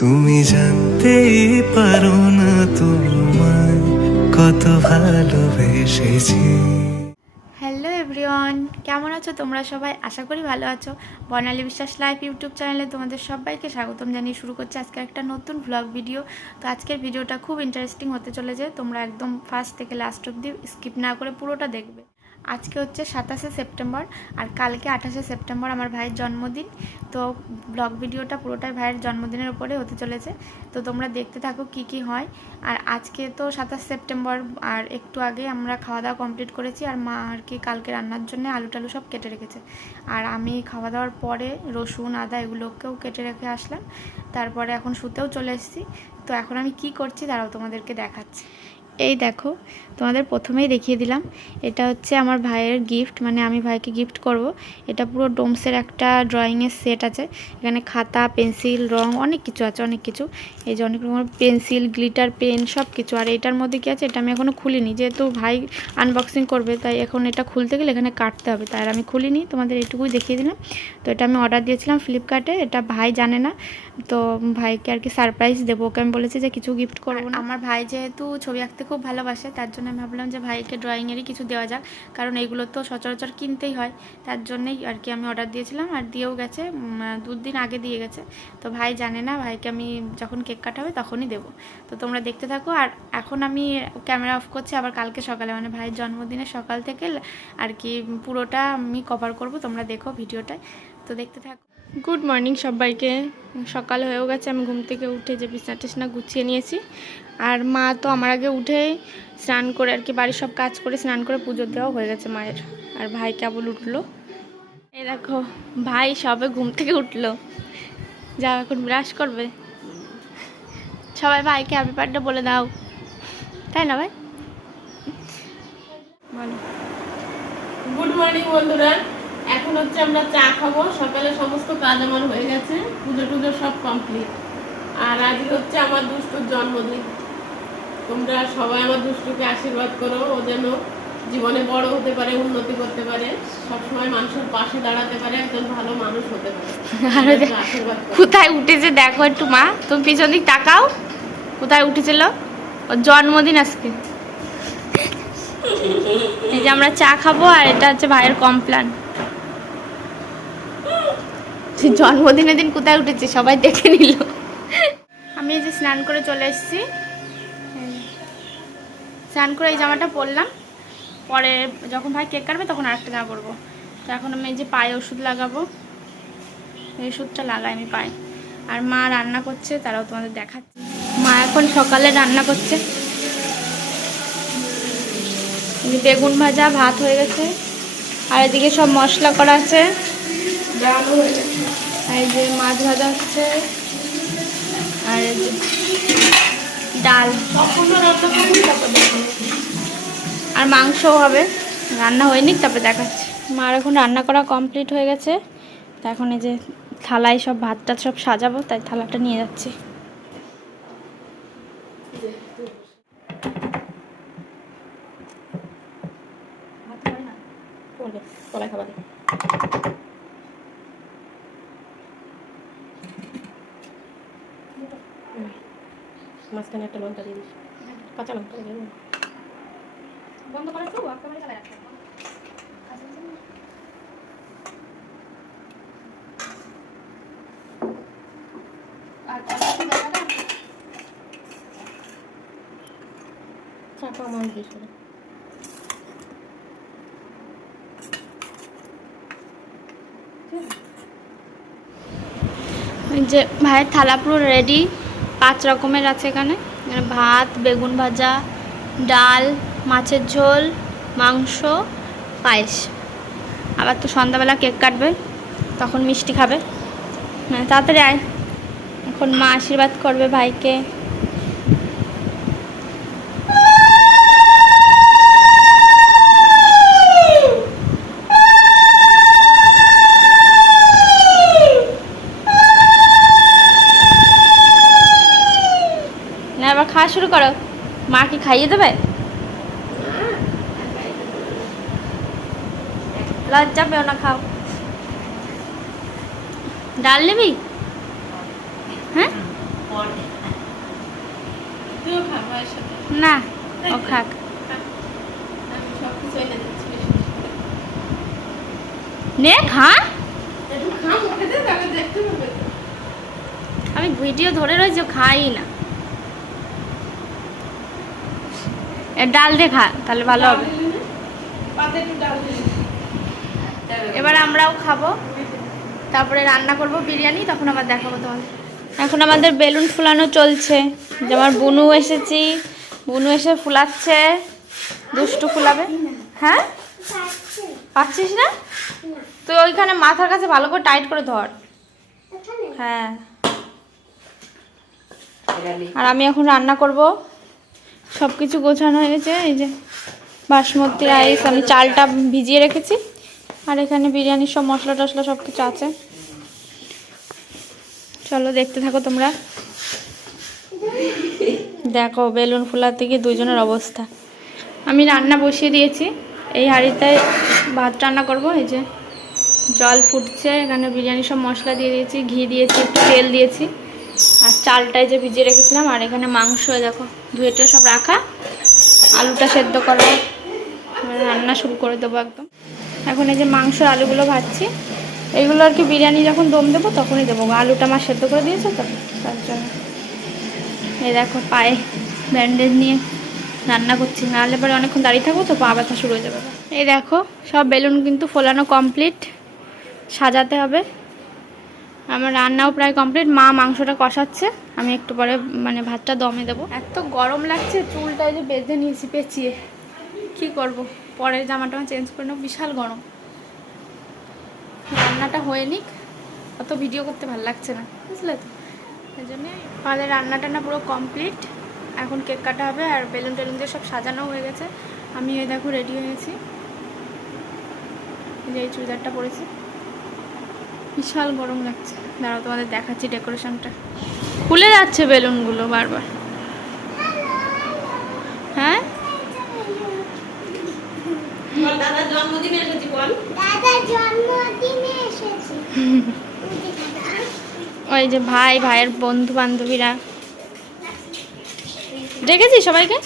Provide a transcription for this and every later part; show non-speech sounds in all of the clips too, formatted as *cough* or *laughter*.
তুমি জানতেই পারো না তোমায় কত ভালোবেসেছি। হ্যালো এভরিওয়ান কেমন আছো তোমরা সবাই? আশা করি ভালো আছো। বর্ণালী বিশ্বাস লাইভ ইউটিউব চ্যানেলে তোমাদের সবাইকে স্বাগতম জানিয়ে শুরু করছি আজকে একটা নতুন ভ্লগ ভিডিও তো আজকের ভিডিওটা খুব ইন্টারেস্টিং হতে চলেছে। তোমরা একদম ফার্স্ট থেকে লাস্ট অবধি স্কিপ না করে পুরোটা দেখবে। আজকে হচ্ছে সাতাশে সেপ্টেম্বর আর কালকে আঠাশে সেপ্টেম্বর আমার ভাইয়ের জন্মদিন। তো ব্লগ ভিডিওটা পুরোটাই ভাইয়ের জন্মদিনের ওপরে হতে চলেছে। তো তোমরা দেখতে থাকো কি কি হয়। আর আজকে তো সাতাশ সেপ্টেম্বর আর একটু আগে আমরা খাওয়া দাওয়া কমপ্লিট করেছি আর মা আর কি কালকে রান্নার জন্য আলু টালু সব কেটে রেখেছে। আর আমি খাওয়া দাওয়ার পরে রসুন, আদা এগুলোকেও কেটে রেখে আসলাম। তারপরে এখন শুতেও চলে এসেছি। তো এখন আমি কি করছি তারাও তোমাদেরকে দেখাচ্ছি। এই দেখো, তোমাদের প্রথমেই দেখিয়ে দিলাম। এটা হচ্ছে আমার ভাইয়ের গিফট মানে আমি ভাইকে গিফট করব। এটা পুরো ডোমসের একটা ড্রয়িংয়ের সেট আছে। এখানে খাতা পেন্সিল রং, অনেক কিছু আছে, অনেক কিছু। এই যে অনেক রকমের পেন্সিল গ্লিটার পেন সব কিছু আর এটার মধ্যে কি আছে? এটা আমি এখনও খুলিনি। যেহেতু ভাই আনবক্সিং করবে, তাই এখন এটা খুলতে গেলে এখানে কাটতে হবে। তাই আমি খুলিনি, তোমাদের এটুকুই দেখিয়ে দিলাম। তো এটা আমি অর্ডার দিয়েছিলাম ফ্লিপকার্টে এটা ভাই জানে না। তো ভাইকে আর কি সারপ্রাইজ দেবো। ওকে আমি বলেছি যে কিছু গিফট করব না। আমার ভাই যেহেতু ছবি আঁকতে খুব ভালোবাসে তার জন্য আমি ভাবলাম যে ভাইকে ড্রয়িংয়েরই কিছু দেওয়া যাক। কারণ এইগুলো তো সচরাচর কিনতেই হয়। তার জন্যই আর কি আমি অর্ডার দিয়েছিলাম আর দিয়েও গেছে। দুদিন আগে দিয়ে গেছে। তো ভাই জানে না ভাইকে আমি যখন কেক কাটা হবে তখনই দেবো। তো তোমরা দেখতে থাকো। আর এখন আমি ক্যামেরা অফ করছি আবার কালকে সকালে। মানে ভাইয়ের জন্মদিনের সকাল থেকে আর কি পুরোটা আমি কভার করব। তোমরা দেখো ভিডিওটায়। তো দেখতে থাকো। গুড মর্নিং সবাইকে। সকাল হয়েও গেছে, আমি ঘুম থেকে উঠে যে বিছনা টিছনা গুছিয়ে নিয়েছি। আর মা তো আমার আগে উঠেই স্নান করে আর কি বাড়ির সব কাজ করে স্নান করে পুজো দেওয়া হয়ে গেছে মায়ের। আর ভাই কেবল উঠল। এই দেখো, ভাই সবে ঘুম থেকে উঠল। যা এখন ব্রাশ করবে। সবাই ভাইকে হ্যাপি বার্থডে বলে দাও। তাই না ভাই? বলো। গুড মর্নিং বন্ধুরা। এখন হচ্ছে আমরা চা খাব। সকালে সমস্ত কাজ আমার হয়ে গেছে। পুজো টুজো সব কমপ্লিট আর আজকে হচ্ছে আমার দুষ্টুর জন্মদিন। তোমরা সবাই আমার দুষ্টুকে আশীর্বাদ করো। ও যেন জীবনে বড় হতে পারে উন্নতি করতে পারে। সবসময় মানুষের পাশে দাঁড়াতে পারে একজন ভালো মানুষ হতে পারে। কোথায় উঠেছে দেখো একটু মা। তুমি পিছন দিক তাকাও। কোথায় উঠেছিল ওর জন্মদিন আজকে। এই যে আমরা চা খাব আর এটা হচ্ছে ভাইয়ের কমপ্লান জন্মদিনের দিন কোথায় উঠেছে, সবাই দেখে নিল। আমি এই যে স্নান করে চলে এসেছি। স্নান করে এই জামাটা পরলাম। পরে যখন ভাই কেক কাটবে তখন আরেকটা জামা পরবো। তো এখন আমি এই যে পায়ে ওষুধ লাগাবো। এই ওষুধটা লাগাই, আমি পায়ে। আর মা রান্না করছে, তারাও তোমাদের দেখাচ্ছে। মা এখন সকালে রান্না করছে। বেগুন ভাজা, ভাত হয়ে গেছে। আর এদিকে সব মশলা করা আছে। আর যে মাছ ভাজা হচ্ছে। আর ডাল। আর মাংসও হবে। রান্না হয়নি, তারপরে দেখাচ্ছি। মার এখন রান্না করা কমপ্লিট হয়ে গেছে। তা এখন এই যে থালায় সব ভাতটা সব সাজাবো, তাই থালাটা নিয়ে যাচ্ছি। খাবার মাঝখানে একটা লঙ্কা দিয়ে দিস। কাঁচা লঙ্কা দিয়ে। বন্ধ করে তো একেবারে চালাই রাখতে চাপা মাছ দিস যে ভাইয়ের থালা পুরো রেডি পাঁচ রকমের আছে এখানে। ভাত, বেগুন ভাজা, ডাল, মাছের ঝোল, মাংস, পায়েস। আবার তো সন্ধ্যাবেলা কেক কাটবে, তখন মিষ্টি খাবে। হ্যাঁ তাড়াতাড়ি আয়। এখন মা আশীর্বাদ করবে ভাইকে। করো। মা কি খাইয়ে দেবে? লজ্জা পেও না খাও। ডাল নিবি? হ্যাঁ? না ও খাক। আমি। নে খা। ভিডিও ধরে রয়েছি খাই না। ডাল দিয়ে খা তাহলে ভালো হবে। এবার আমরাও খাব। তারপরে রান্না করব বিরিয়ানি তখন আবার দেখাবো তোমাদের। এখন আমাদের বেলুন ফুলানো চলছে। যে আমার বুনু এসেছি। বুনু এসে ফুলাচ্ছে। দুষ্টু ফুলাবে। হ্যাঁ? পাচ্ছিস না? তুই ওইখানে মাথার কাছে ভালো করে টাইট করে ধর। হ্যাঁ। আর আমি এখন রান্না করব। সব কিছু গোছানো হয়েছে, এই যে বাসমতি রাইস, আমি চালটা ভিজিয়ে রেখেছি, আর এখানে বিরিয়ানির সব মশলা টশলা সব কিছু আছে। চলো দেখতে থাকো তোমরা। দেখো, বেলুন ফুলাতে গিয়ে দুজনের অবস্থা। আমি রান্না বসিয়ে দিয়েছি, এই হাঁড়িতে ভাত রান্না করব, এই যে জল ফুটছে, এখানে বিরিয়ানির সব মশলা দিয়ে দিয়েছি, ঘি দিয়েছি, একটু তেল দিয়েছি। আর চালটাই যে ভিজিয়ে রেখেছিলাম, আর এখানে মাংস, দেখো ধুয়ে টুয়ে সব রাখা। আলুটা সেদ্ধ করা। রান্না শুরু করে দেবো একদম। এখন এই যে মাংস আলুগুলো ভাজছি এইগুলো আর কি বিরিয়ানি যখন দম দেবো, তখনই দেবো। আলুটা আমার সেদ্ধ করে দিয়েছে তো, তার জন্য। এই দেখো, পায়ে ব্যান্ডেজ নিয়ে রান্না করছি। নাহলে পরে অনেকক্ষণ দাঁড়িয়ে থাকব তো, পা ব্যথা শুরু হয়ে যাবে। এই দেখো, সব বেলুন কিন্তু ফোলানো কমপ্লিট সাজাতে হবে। আমার রান্নাও প্রায় কমপ্লিট মা মাংসটা কষাচ্ছে। আমি একটু পরে মানে ভাতটা দমে দেবো। এত গরম লাগছে, চুলটা যে বেঁধে নিয়েছি পেঁচিয়ে। কি করব? পরের জামাটা চেঞ্জ করে নেব, বিশাল গরম। রান্নাটা হয়ে নিক, অত ভিডিও করতে ভালো লাগছে না, বুঝলে তো? এই জন্য আমাদের রান্নাটা না পুরো কমপ্লিট এখন কেক কাটা হবে আর বেলুন টেলুন দিয়ে সব সাজানো হয়ে গেছে। আমি এই দেখো রেডি হয়েছি যে এই চুড়িদারটা পরেছি। বিশাল গরম লাগছে। দাঁড়াও তোমাদের দেখাচ্ছি ডেকোরেশনটা খুলে যাচ্ছে বেলুনগুলো বারবার। হ্যাঁ? বল বল। ওই যে ভাই ভাইয়ের বন্ধু বান্ধবীরা ডেকেছি সবাইকে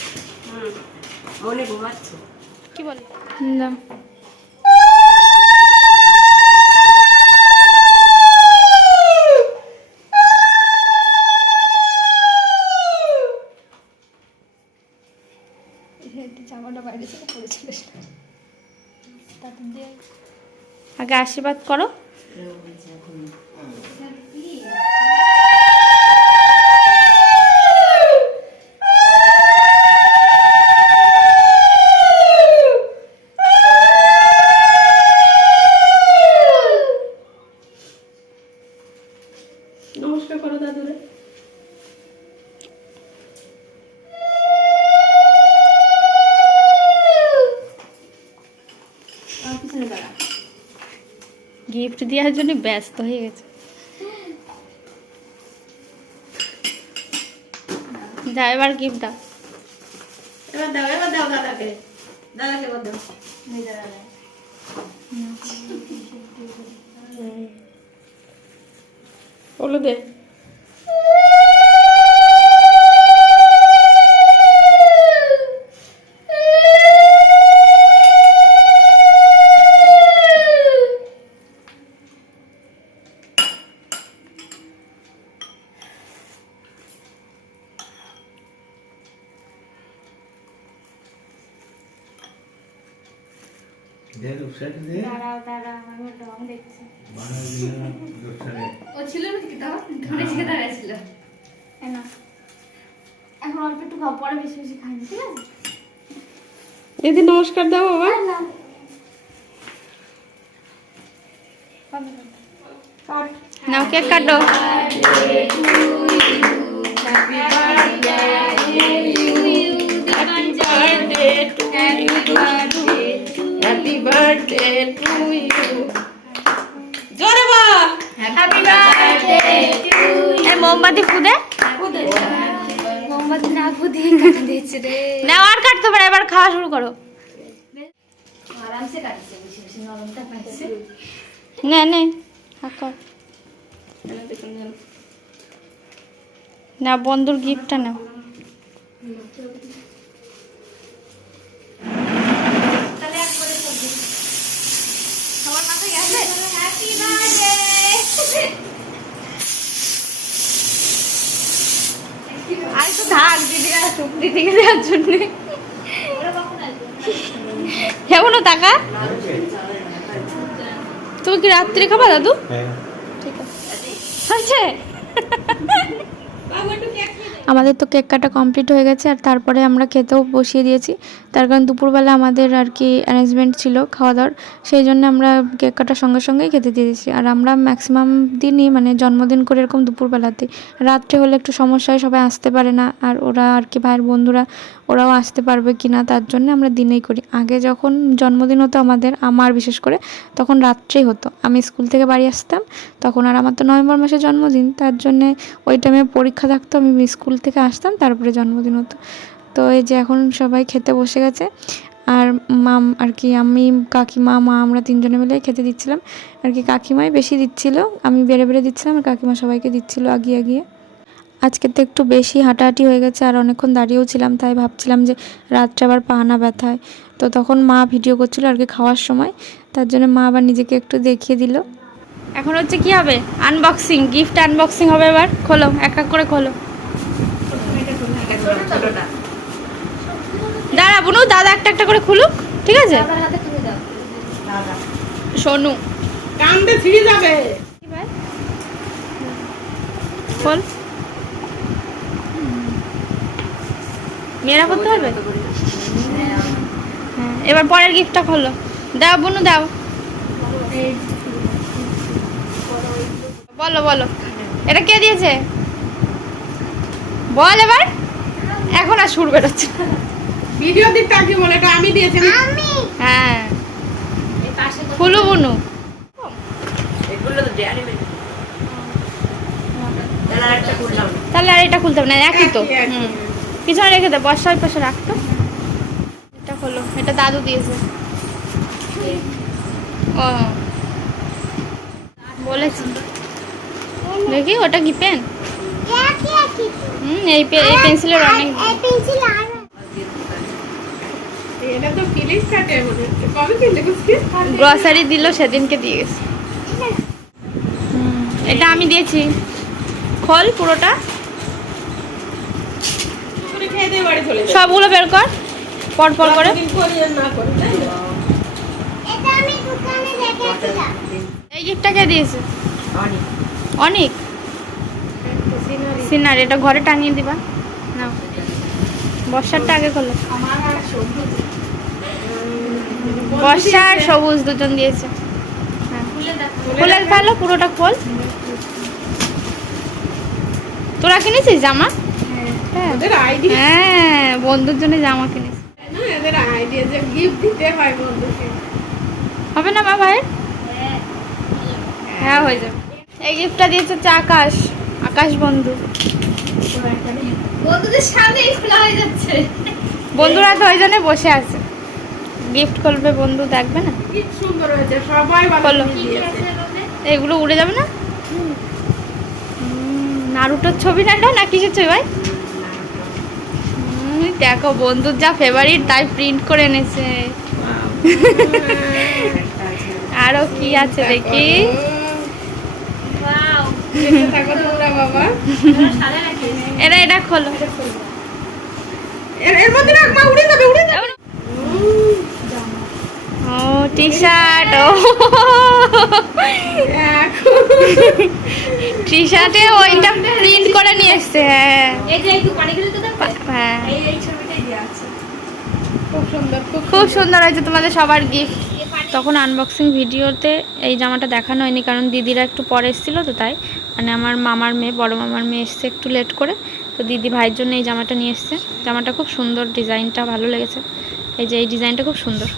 ঘুমাচ্ছে পড়েছিল আগে আশীর্বাদ করো। গিফট দেওয়ার জন্য ব্যস্ত হয়ে গেছে। যা এবার গিফট দাও। এবার দাও এবার দাও দাদাকে। দাদাকে এবার দাও। দে রূপসারে দে দাঁড়াও দাঁড়াও আমি রং দেখছি বানাবি না রূপসারে ও ছিল নাকি তাও ধরে শিখে দাঁড়াইছিল এই নাও। এখন অল্প একটু খাও পরে বেশি বেশি খাইনি ঠিক আছে দিদি নমস্কার দাও বাবা। নাও। কেক কাটো। এই মোমবাতি ফুদে মোমবাতি না দিয়েছে রে নাও আর কাটতে পারে এবার খাওয়া শুরু করো। আরামসে কাটছে বেশি বেশি নরমটা পাইছে নে নে না বন্ধুর গিফটটা নাও। আর তো থাক দিদি আসুক দিদিকে দেওয়ার জন্য এমনও টাকা? তুমি কি রাত্রে খাবা দাদু? হ্যাঁ। ঠিক আছে। আমাদের তো কেক কাটা কমপ্লিট হয়ে গেছে আর তারপরে আমরা খেতেও বসিয়ে দিয়েছি। তার কারণ দুপুরবেলা আমাদের আর কি অ্যারেঞ্জমেন্ট ছিল খাওয়া দাওয়ার সেই জন্য আমরা কেক কাটার সঙ্গে সঙ্গেই খেতে দিয়ে দিয়েছি। আর আমরা ম্যাক্সিমাম দিনই মানে জন্মদিন করে এরকম দুপুরবেলাতে রাত্রে হলে একটু সমস্যা হয়, সবাই আসতে পারে না। আর ওরা আর কি ভাইয়ের বন্ধুরা, ওরাও আসতে পারবে কি না তার জন্য আমরা দিনেই করি। আগে যখন জন্মদিন হতো আমাদের, আমার বিশেষ করে, তখন রাত্রেই হতো। আমি স্কুল থেকে বাড়ি আসতাম, তখন আর আমার তো নভেম্বর মাসে জন্মদিন, তার জন্যে ওই টাইমে পরীক্ষা থাকতো, আমি স্কুল থেকে আসতাম, তারপরে জন্মদিন হতো। তো এই যে এখন সবাই খেতে বসে গেছে। আর মাম, আর কি আমি, কাকিমা, মা, আমরা তিনজনে মিলে খেতে দিচ্ছিলাম। আর কি কাকিমাই বেশি দিচ্ছিল, আমি বেড়ে বেড়ে দিচ্ছিলাম, আর কাকিমা সবাইকে দিচ্ছিল আগিয়ে আগিয়ে। আজকে তো একটু বেশি হাঁটাহাঁটি হয়ে গেছে, আর অনেকক্ষণ দাঁড়িয়েও ছিলাম, তাই ভাবছিলাম যে রাত্রে আবার পাহানা ব্যথায়। তো তখন মা ভিডিও করছিল আর কি খাওয়ার সময়, তার জন্য মা আবার নিজেকে একটু দেখিয়ে দিল। এখন হচ্ছে কি হবে? আনবক্সিং গিফট আনবক্সিং হবে এবার, খোলো, এক এক করে খোলো। দাঁড়া বুনু দাদা একটা একটা করে খুলুক ঠিক আছে? সোনু কান্দে ছিঁড়ে যাবে। খোল মেয়েরা করতে পারবে? হ্যাঁ, এবার পরের গিফটটা খোলো। দাও বুনু দাও। বলো বলো। এটা কে দিয়েছে? বল এবার। এখন আর সুর বেরোচ্ছে না। ভিডিও দিক তাকে বলে? এটা আমি দিয়েছি আমি হ্যাঁ। এই পাশে তো- ফুলু বুনু তাহলে আর এটা খুলতে হবে না একই তো। পিছনে রেখে দে বর্ষা ওই পাশে রাখতো এটা খোলো এটা দাদু দিয়েছে। ও। বলেছি। দেখি ওটা কি পেন? তো। হুম এই পেন্সিলের অনেক পেন্সিল আর এটা তো ফিলিং কাটে মনে হচ্ছে কবে কিনলে বুঝছি গ্রসারি দিল সেদিনকে দিয়ে গেছে। এটা আমি দিয়েছি। খোল পুরোটা। করে খেয়ে দিয়ে বাড়ি চলে যাবে। সবগুলো বের কর। পর পর করে। যতদিন না করি তাই না? এটা আমি দোকানে দেখেছিলাম। এই গিফটটা কে দিয়েছে? অনেক। সিনারি এটা ঘরে টাঙিয়ে দিবা। নাও। বর্ষারটা আগে খোলো বর্ষা আর সবুজ দুজন দিয়েছে। হ্যাঁ। খুলে ফেলো পুরোটা খোল তোরা কিনেছিস জামা? হ্যাঁ। হ্যাঁ। বন্ধুর জন্য জামা কিনেছি। না এদের আইডিয়া যে গিফট দিতে হয় বন্ধুকে। হবে না মা ভাই? হ্যাঁ হয়ে যাবে। এই গিফটটা দিয়েছে হচ্ছে আকাশ। আকাশ বন্ধু। বন্ধুদের সামনেই খোলা হয়ে যাচ্ছে। বন্ধুরা তো ওই জন্য বসে আছে। গিফট করবে বন্ধু দেখবে না? কি সুন্দর হয়েছে সবাই ভালো বলো। করে দিয়েছে। এগুলো উড়ে যাবে না? নারুটোর ছবি না এটা না কিসের ছবি ভাই? দেখো বন্ধুর যা ফেভারিট তাই প্রিন্ট করে এনেছে। আরও কি আছে দেখি? এটা এটা খোলো। এর মধ্যে রাখ মা উড়ে যাবে উড়ে যাবে। টি শার্ট *laughs* ও টি শার্টে ওইটা প্রিন্ট করে নিয়ে এসছে হ্যাঁ। এই যে একটু পানি খেলে তো দেখ হ্যাঁ। এই এই ছবিটাই দেওয়া আছে। খুব সুন্দর খুব খুব সুন্দর। হয়েছে তোমাদের সবার গিফট তখন আনবক্সিং ভিডিওতে এই জামাটা দেখানো হয়নি কারণ দিদিরা একটু পরে এসেছিল তো তাই। মানে আমার মামার মেয়ে বড় মামার মেয়ে এসছে একটু লেট করে। তো দিদি ভাইয়ের জন্য এই জামাটা নিয়ে এসছে। জামাটা খুব সুন্দর ডিজাইনটা ভালো লেগেছে। এই যে এই ডিজাইনটা খুব সুন্দর।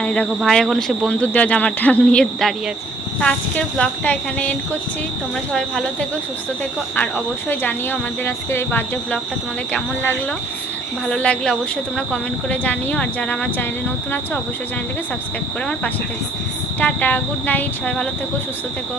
আর দেখো ভাই এখন সে বন্ধুর দেওয়া জামাটা *laughs* নিয়ে দাঁড়িয়ে আছে। তো আজকের ব্লগটা এখানে এন্ড করছি। তোমরা সবাই ভালো থেকো, সুস্থ থেকো। আর অবশ্যই জানিও আমাদের আজকের এই বার্থডে ব্লগটা তোমাদের কেমন লাগল। ভালো লাগলে অবশ্যই তোমরা কমেন্ট করে জানিও। আর যারা আমার চ্যানেলে নতুন আছো, অবশ্যই চ্যানেলটাকে সাবস্ক্রাইব করে আমার পাশে থেকো। টাটা গুড নাইট সবাই ভালো থেকো, সুস্থ থেকো।